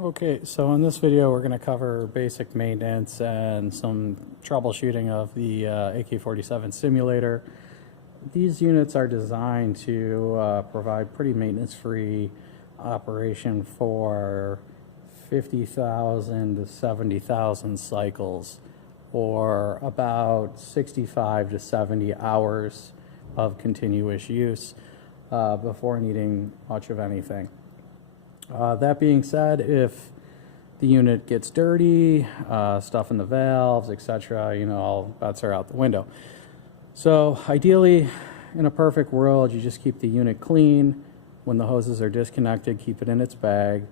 Okay, so in this video we're going to cover basic maintenance and some troubleshooting of the AK-47 simulator. These units are designed to provide pretty maintenance-free operation for 50,000 to 70,000 cycles, or about 65 to 70 hours of continuous use before needing much of anything. That being said, if the unit gets dirty, stuff in the valves, etc., all bets are out the window. So ideally, in a perfect world, you just keep the unit clean. When the hoses are disconnected, keep it in its bag,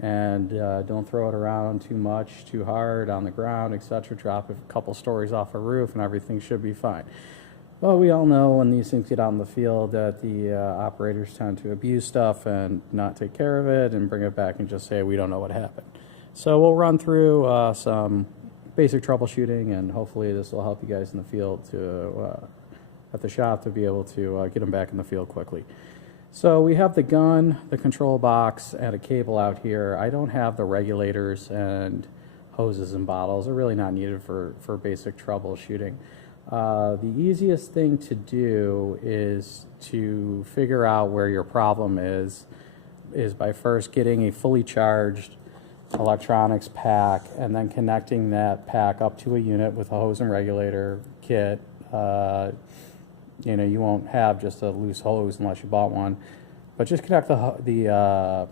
and don't throw it around too much, too hard on the ground, etc. Drop it a couple stories off a roof, and everything should be fine. Well, we all know when these things get out in the field that the operators tend to abuse stuff and not take care of it and bring it back and just say, we don't know what happened. So we'll run through some basic troubleshooting, and hopefully this will help you guys in the field at the shop to be able to get them back in the field quickly. So we have the gun, the control box, and a cable out here. I don't have the regulators and hoses and bottles. They're really not needed for basic troubleshooting. The easiest thing to do is to figure out where your problem is by first getting a fully charged electronics pack and then connecting that pack up to a unit with a hose and regulator kit. You won't have just a loose hose unless you bought one, but just connect the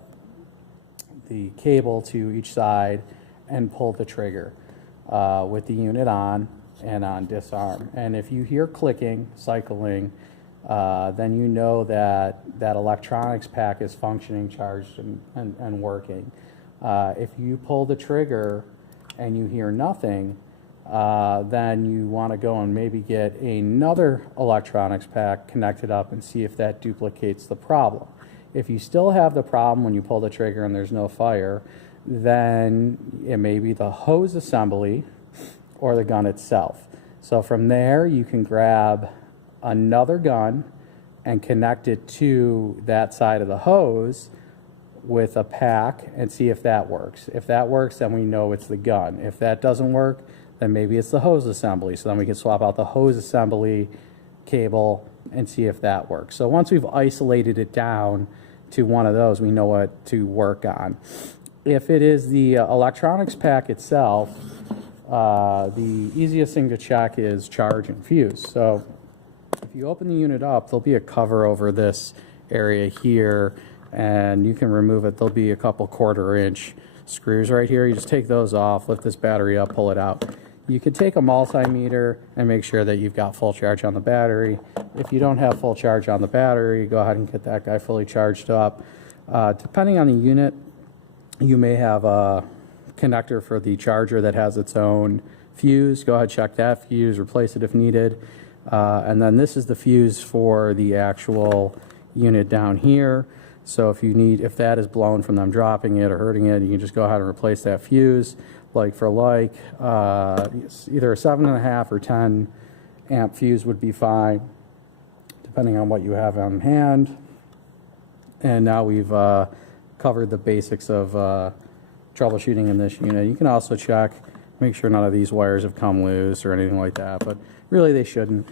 cable to each side and pull the trigger with the unit on and on disarm. And if you hear clicking, cycling, then you know that electronics pack is functioning, charged, and working. If you pull the trigger and you hear nothing, then you want to go and maybe get another electronics pack connected up and see if that duplicates the problem. If you still have the problem when you pull the trigger and there's no fire, then it may be the hose assembly or the gun itself. So from there, you can grab another gun and connect it to that side of the hose with a pack and see if that works. If that works, then we know it's the gun. If that doesn't work, then maybe it's the hose assembly. So then we can swap out the hose assembly cable and see if that works. So once we've isolated it down to one of those, we know what to work on. If it is the electronics pack itself, the easiest thing to check is charge and fuse. So if you open the unit up, there'll be a cover over this area here, and you can remove it. There'll be a couple 1/4 inch screws right here. You just take those off, lift this battery up, pull it out. You could take a multimeter and make sure that you've got full charge on the battery. If you don't have full charge on the battery, go ahead and get that guy fully charged up. Depending on the unit, you may have a connector for the charger that has its own fuse. Go ahead, check that fuse, replace it if needed. And then this is the fuse for the actual unit down here. So if that is blown from them dropping it or hurting it, you can just go ahead and replace that fuse. Like for like, either a 7.5 or 10 amp fuse would be fine, depending on what you have on hand. And now we've covered the basics of troubleshooting in this unit. You can also check, make sure none of these wires have come loose or anything like that, but really they shouldn't.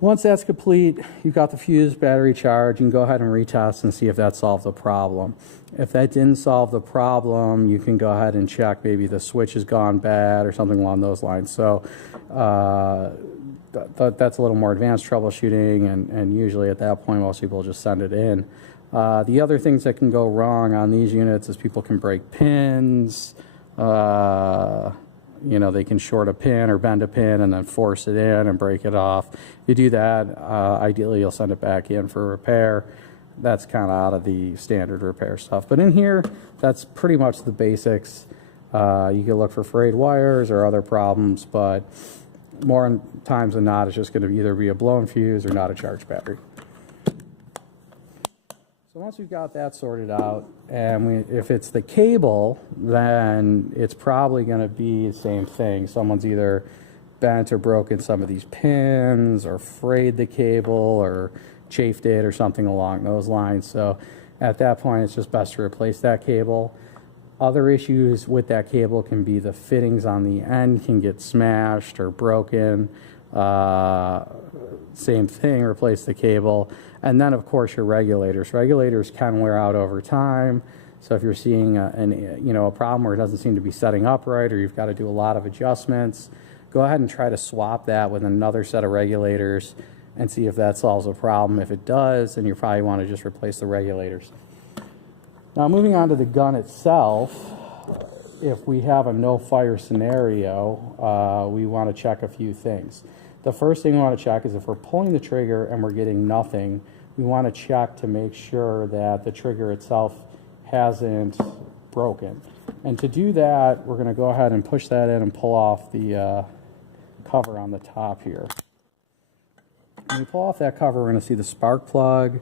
Once that's complete, you've got the fuse, battery charged, you can go ahead and retest and see if that solved the problem. If that didn't solve the problem, you can go ahead and check maybe the switch has gone bad or something along those lines. So that's a little more advanced troubleshooting, and usually at that point most people just send it in. The other things that can go wrong on these units is people can break pins. They can short a pin or bend a pin and then force it in and break it off. If you do that, ideally you'll send it back in for repair. That's kind of out of the standard repair stuff. But in here, that's pretty much the basics. You can look for frayed wires or other problems, but more times than not, it's just going to either be a blown fuse or not a charged battery. So once we've got that sorted out, and if it's the cable, then it's probably going to be the same thing. Someone's either bent or broken some of these pins or frayed the cable or chafed it or something along those lines. So at that point, it's just best to replace that cable. Other issues with that cable can be the fittings on the end can get smashed or broken. Same thing, replace the cable. And then, of course, your regulators. Regulators can wear out over time. So if you're seeing a problem where it doesn't seem to be setting up right, or you've got to do a lot of adjustments, go ahead and try to swap that with another set of regulators and see if that solves a problem. If it does, then you probably want to just replace the regulators. Now, moving on to the gun itself, if we have a no fire scenario, we want to check a few things. The first thing we want to check is if we're pulling the trigger and we're getting nothing, we want to check to make sure that the trigger itself hasn't broken. And to do that, we're going to go ahead and push that in and pull off the cover on the top here. When we pull off that cover, we're going to see the spark plug,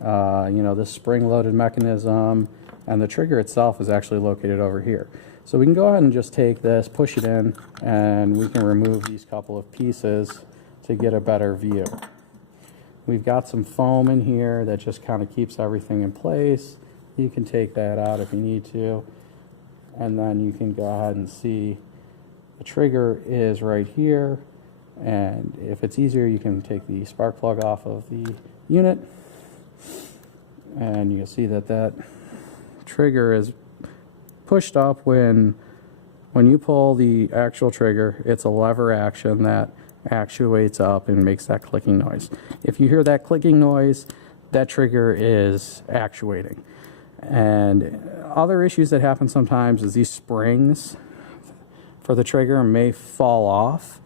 this spring-loaded mechanism, and the trigger itself is actually located over here. So we can go ahead and just take this, push it in, and we can remove these couple of pieces to get a better view. We've got some foam in here that just kind of keeps everything in place. You can take that out if you need to, and then you can go ahead and see the trigger is right here. And if it's easier, you can take the spark plug off of the unit, and you'll see that that trigger is pushed up when you pull the actual trigger. It's a lever action that actuates up and makes that clicking noise. If you hear that clicking noise, that trigger is actuating. And other issues that happen sometimes is these springs for the trigger may fall off.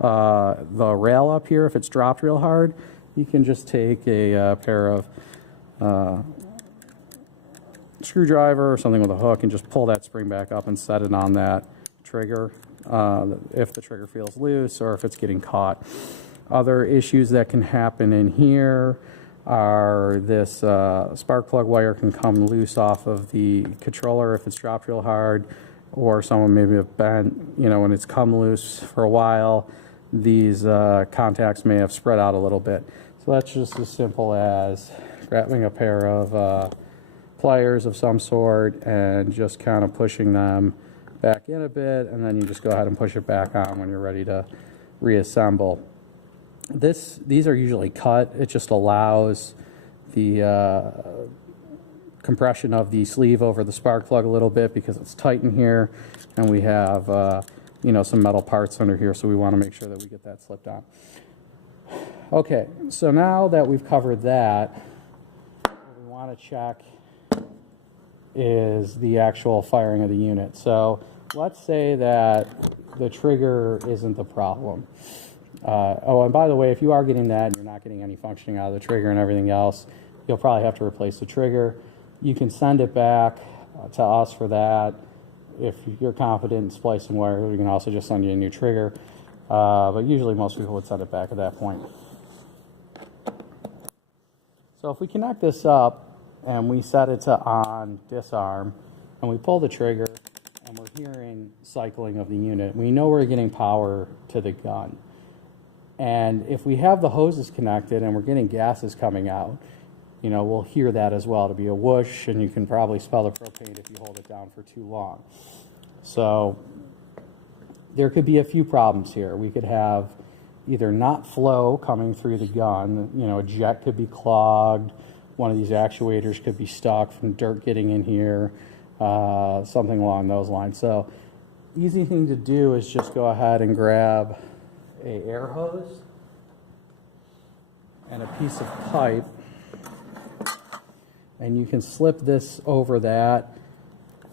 The rail up here, if it's dropped real hard, you can just take a pair of screwdriver or something with a hook and just pull that spring back up and set it on that trigger if the trigger feels loose or if it's getting caught. Other issues that can happen in here are this spark plug wire can come loose off of the controller if it's dropped real hard, or someone maybe have bent, when it's come loose for a while, these contacts may have spread out a little bit. So that's just as simple as grabbing a pair of pliers of some sort and just kind of pushing them back in a bit, and then you just go ahead and push it back on when you're ready to reassemble. These are usually cut. It just allows the compression of the sleeve over the spark plug a little bit because it's tight in here, and we have some metal parts under here, so we want to make sure that we get that slipped on. Okay, so now that we've covered that, what we want to check is the actual firing of the unit. So let's say that the trigger isn't the problem. And by the way, if you are getting that and you're not getting any functioning out of the trigger and everything else, you'll probably have to replace the trigger. You can send it back to us for that. If you're confident in splicing wire, we can also just send you a new trigger. But usually most people would send it back at that point. So if we connect this up and we set it to on, disarm, and we pull the trigger and we're hearing cycling of the unit, we know we're getting power to the gun. And if we have the hoses connected and we're getting gases coming out, we'll hear that as well. To be a whoosh, and you can probably smell the propane if you hold it down for too long. So there could be a few problems here. We could have either not flow coming through the gun, a jet could be clogged, one of these actuators could be stuck from dirt getting in here, something along those lines. So easy thing to do is just go ahead and grab a air hose and a piece of pipe, and you can slip this over that,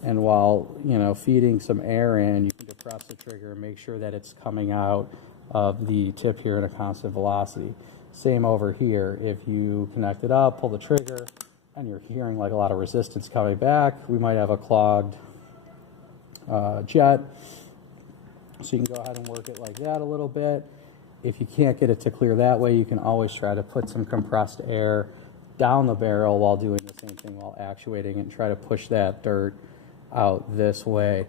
and while feeding some air in, you can depress the trigger and make sure that it's coming out of the tip here at a constant velocity. Same over here. If you connect it up, pull the trigger, and you're hearing like a lot of resistance coming back, we might have a clogged jet. So you can go ahead and work it like that a little bit. If you can't get it to clear that way, you can always try to put some compressed air down the barrel while doing the same thing while actuating, and try to push that dirt out this way.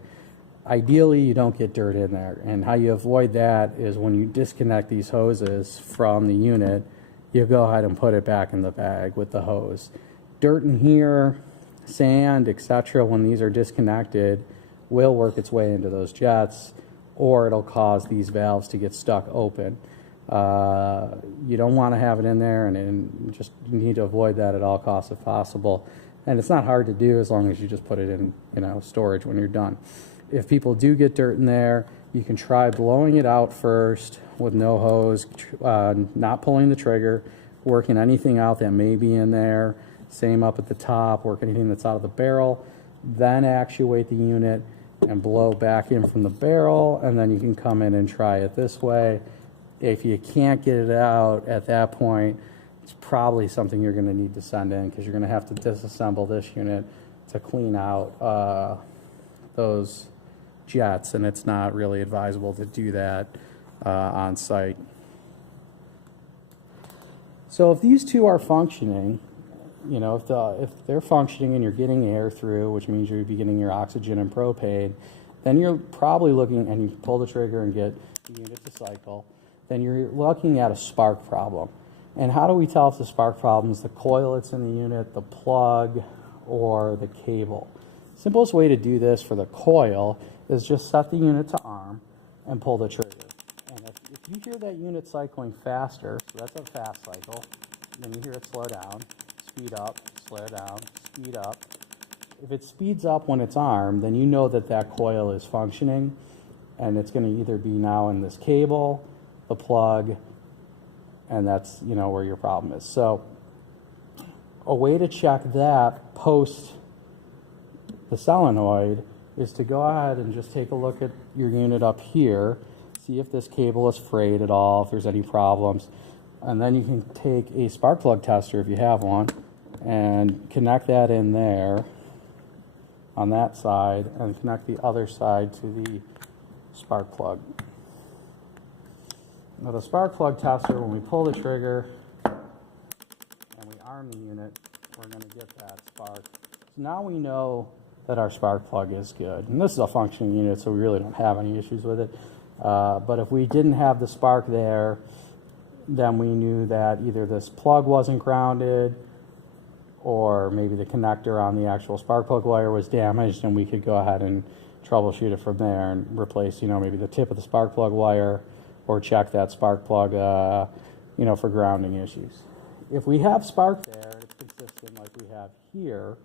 Ideally, you don't get dirt in there, and how you avoid that is when you disconnect these hoses from the unit, you go ahead and put it back in the bag with the hose. Dirt in here, sand, etc., when these are disconnected, will work its way into those jets, or it'll cause these valves to get stuck open. You don't want to have it in there, and just you need to avoid that at all costs if possible. And it's not hard to do as long as you just put it in, storage when you're done. If people do get dirt in there, you can try blowing it out first with no hose, not pulling the trigger, working anything out that may be in there. Same up at the top, work anything that's out of the barrel. Then actuate the unit and blow back in from the barrel, and then you can come in and try it this way. If you can't get it out at that point, it's probably something you're going to need to send in, because you're going to have to disassemble this unit to clean out those jets, and it's not really advisable to do that on site. So if these two are functioning, if they're functioning and you're getting air through, which means you'll be getting your oxygen and propane, then you're probably looking, and you pull the trigger and get the unit to cycle, then you're looking at a spark problem. And how do we tell if the spark problem is the coil that's in the unit, the plug, or the cable? Simplest way to do this for the coil is just set the unit to arm and pull the trigger. And if you hear that unit cycling faster, so that's a fast cycle, then you hear it slow down, speed up, slow down, speed up. If it speeds up when it's armed, then you know that that coil is functioning, and it's going to either be now in this cable, the plug, and that's where your problem is. So a way to check that post the solenoid is to go ahead and just take a look at your unit up here, see if this cable is frayed at all, if there's any problems, and then you can take a spark plug tester if you have one and connect that in there on that side and connect the other side to the spark plug. Now the spark plug tester, when we pull the trigger and we arm the unit, we're going to get that spark. So now we know that our spark plug is good. And this is a functioning unit, so we really don't have any issues with it. But if we didn't have the spark there, then we knew that either this plug wasn't grounded, or maybe the connector on the actual spark plug wire was damaged, and we could go ahead and troubleshoot it from there and replace, maybe the tip of the spark plug wire, or check that spark plug, for grounding issues. If we have spark there, it's consistent like we have here,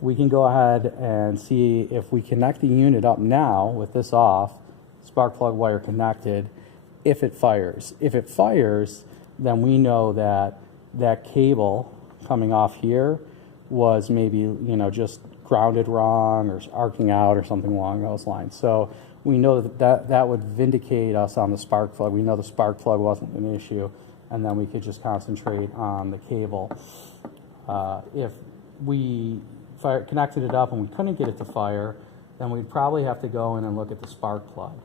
we can go ahead and see if we connect the unit up now with this off, spark plug wire connected, if it fires. If it fires, then we know that that cable coming off here was maybe, just grounded wrong or arcing out or something along those lines. So we know that would vindicate us on the spark plug. We know the spark plug wasn't an issue, and then we could just concentrate on the cable. If we connected it up and we couldn't get it to fire, then we'd probably have to go in and look at the spark plug.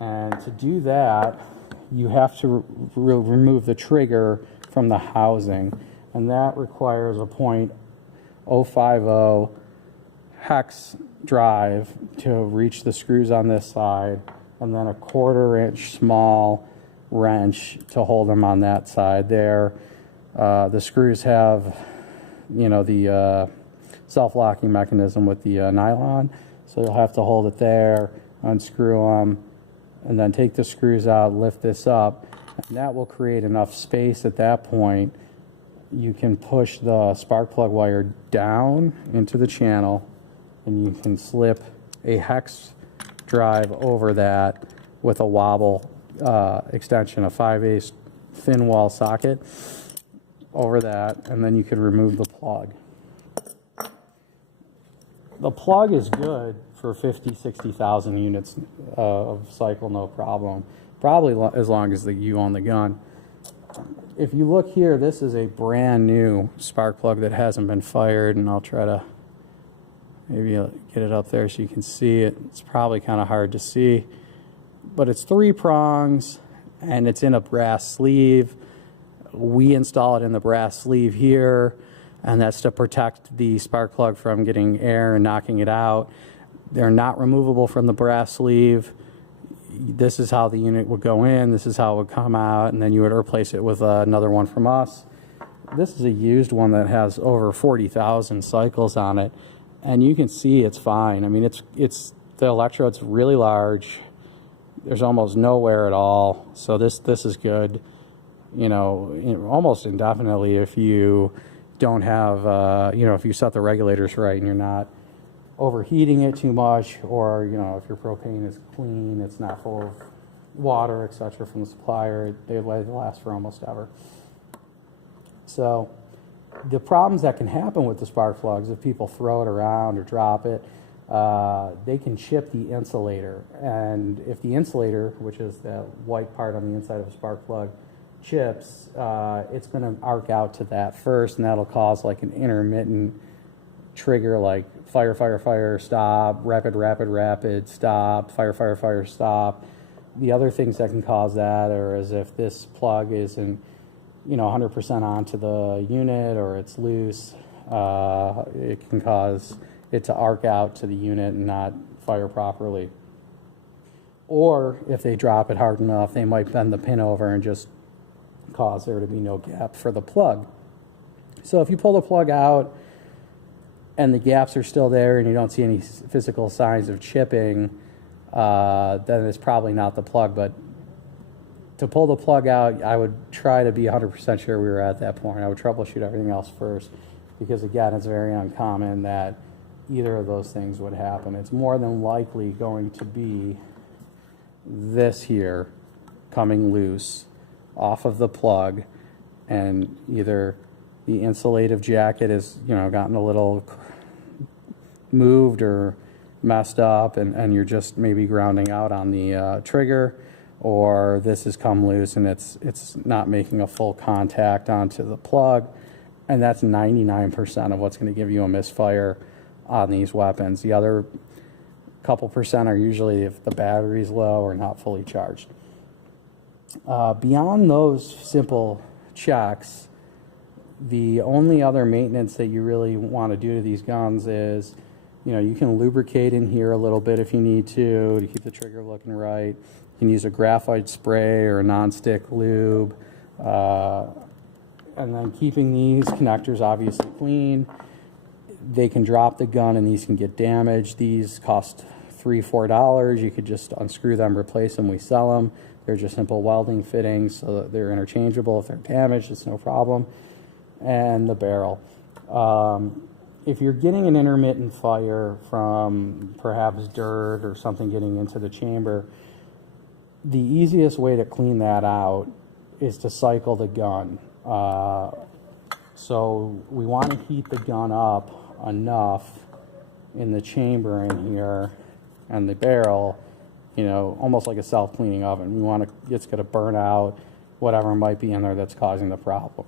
And to do that, you have to remove the trigger from the housing, and that requires a .050 hex drive to reach the screws on this side, and then a 1/4 inch small wrench to hold them on that side there. The screws have, the self-locking mechanism with the nylon, so you'll have to hold it there, unscrew them, and then take the screws out, lift this up, and that will create enough space at that point. You can push the spark plug wire down into the channel, and you can slip a hex drive over that with a wobble extension, a 5/8 thin wall socket over that, and then you can remove the plug. The plug is good for 50, 60,000 units of cycle, no problem. Probably as long as you own the gun. If you look here, this is a brand new spark plug that hasn't been fired, and I'll try to maybe get it up there so you can see it. It's probably kind of hard to see, but it's 3 prongs and it's in a brass sleeve. We install it in the brass sleeve here, and that's to protect the spark plug from getting air and knocking it out. They're not removable from the brass sleeve. This is how the unit would go in, this is how it would come out, and then you would replace it with another one from us. this is a used one that has over 40,000 cycles on it, and you can see it's fine. I mean, it's the electrode's really large. There's almost no wear at all, so this is good. You know, almost indefinitely if you don't have, you know, if you set the regulators right and you're not overheating it too much, or, you know, if your propane is clean, it's not full of water, etc. from the supplier, they last for almost ever. So the problems that can happen with the spark plugs, if people throw it around or drop it, they can chip the insulator. And if the insulator, which is that white part on the inside of a spark plug, chips, it's going to arc out to that first, and that'll cause like an intermittent trigger, like fire, fire, fire, stop, rapid, rapid, rapid, stop, fire, fire, fire, stop. The other things that can cause that are as if this plug isn't, you know, 100% onto the unit, or it's loose, it can cause it to arc out to the unit and not fire properly. Or if they drop it hard enough, they might bend the pin over and just cause there to be no gap for the plug. So if you pull the plug out and the gaps are still there and you don't see any physical signs of chipping, then it's probably not the plug. But to pull the plug out, I would try to be 100% sure we were at that point. I would troubleshoot everything else first, because again, it's very uncommon that either of those things would happen. It's more than likely going to be this here coming loose off of the plug, and either the insulative jacket is, you know, gotten a little moved or messed up, and you're just maybe grounding out on the trigger, or this has come loose and it's not making a full contact onto the plug, and that's 99% of what's going to give you a misfire on these weapons. The other couple percent are usually if the battery's low or not fully charged. Beyond those simple checks, the only other maintenance that you really want to do to these guns is, you know, you can lubricate in here a little bit if you need to keep the trigger looking right. You can use a graphite spray or a non-stick lube, and then keeping these connectors obviously clean. They can drop the gun and these can get damaged. These cost $3-4. You could just unscrew them, replace them. We sell them. They're just simple welding fittings, so that they're interchangeable. If they're damaged, it's no problem. And the barrel. If you're getting an intermittent fire from perhaps dirt or something getting into the chamber, the easiest way to clean that out is to cycle the gun. So we want to heat the gun up enough in the chamber in here and the barrel, you know, almost like a self-cleaning oven. We want to, it's going to burn out whatever might be in there that's causing the problem.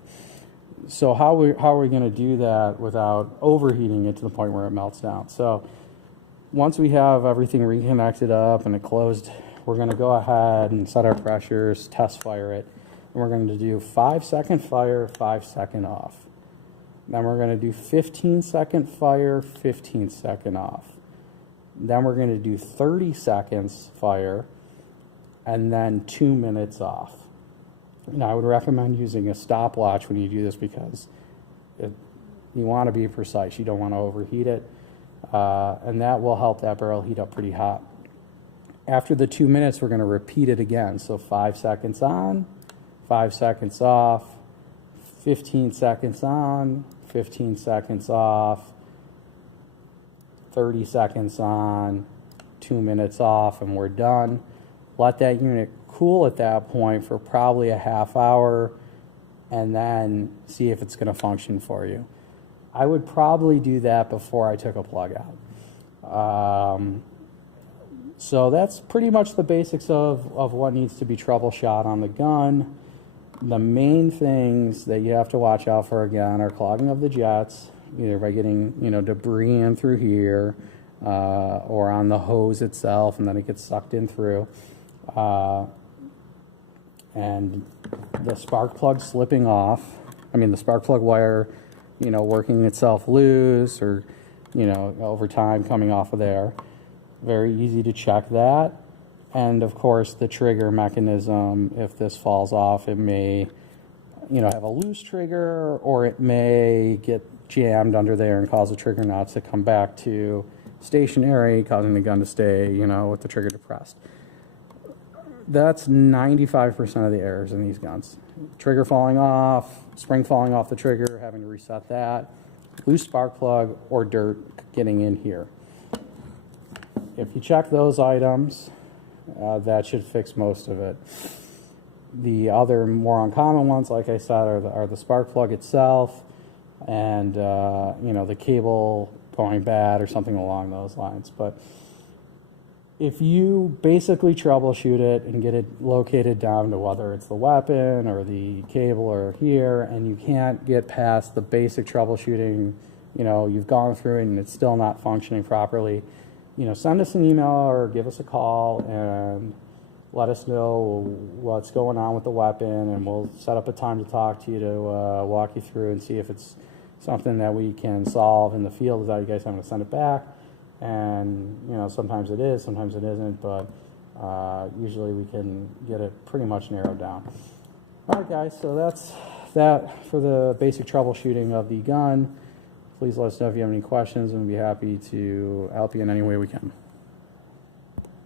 So how are we going to do that without overheating it to the point where it melts down? So once we have everything reconnected up and it closed, we're going to go ahead and set our pressures, test fire it, and we're going to do 5-second fire, 5-second off. Then we're going to do 15-second fire, 15-second off. Then we're going to do 30 seconds fire, and then 2 minutes off. And I would recommend using a stopwatch when you do this, because you want to be precise. You don't want to overheat it, and that will help that barrel heat up pretty hot. After the 2 minutes, we're going to repeat it again. So 5 seconds on, 5 seconds off, 15 seconds on, 15 seconds off, 30 seconds on, 2 minutes off, and we're done. Let that unit cool at that point for probably a half hour, and then see if it's going to function for you. I would probably do that before I took a plug out. So that's pretty much the basics of what needs to be troubleshot on the gun. The main things that you have to watch out for, again, are clogging of the jets, either by getting, you know, debris in through here, or on the hose itself, and then it gets sucked in through. And the spark plug slipping off. I mean, the spark plug wire, you know, working itself loose, or, you know, over time coming off of there. Very easy to check that. And of course, the trigger mechanism, if this falls off, it may have a loose trigger, or it may get jammed under there and cause the trigger knots to come back to stationary, causing the gun to stay, with the trigger depressed. That's 95% of the errors in these guns. Trigger falling off, spring falling off the trigger, having to reset that, loose spark plug, or dirt getting in here. If you check those items, that should fix most of it. The other more uncommon ones, like I said, are the spark plug itself and the cable going bad or something along those lines. But if you basically troubleshoot it and get it located down to whether it's the weapon or the cable or here, and you can't get past the basic troubleshooting, you've gone through it and it's still not functioning properly, send us an email or give us a call and let us know what's going on with the weapon, and we'll set up a time to talk to you to walk you through and see if it's something that we can solve in the field without you guys having to send it back. And sometimes it is, sometimes it isn't, but usually we can get it pretty much narrowed down. All right, guys, so that's that for the basic troubleshooting of the gun. Please let us know if you have any questions, and we'll be happy to help you in any way we can.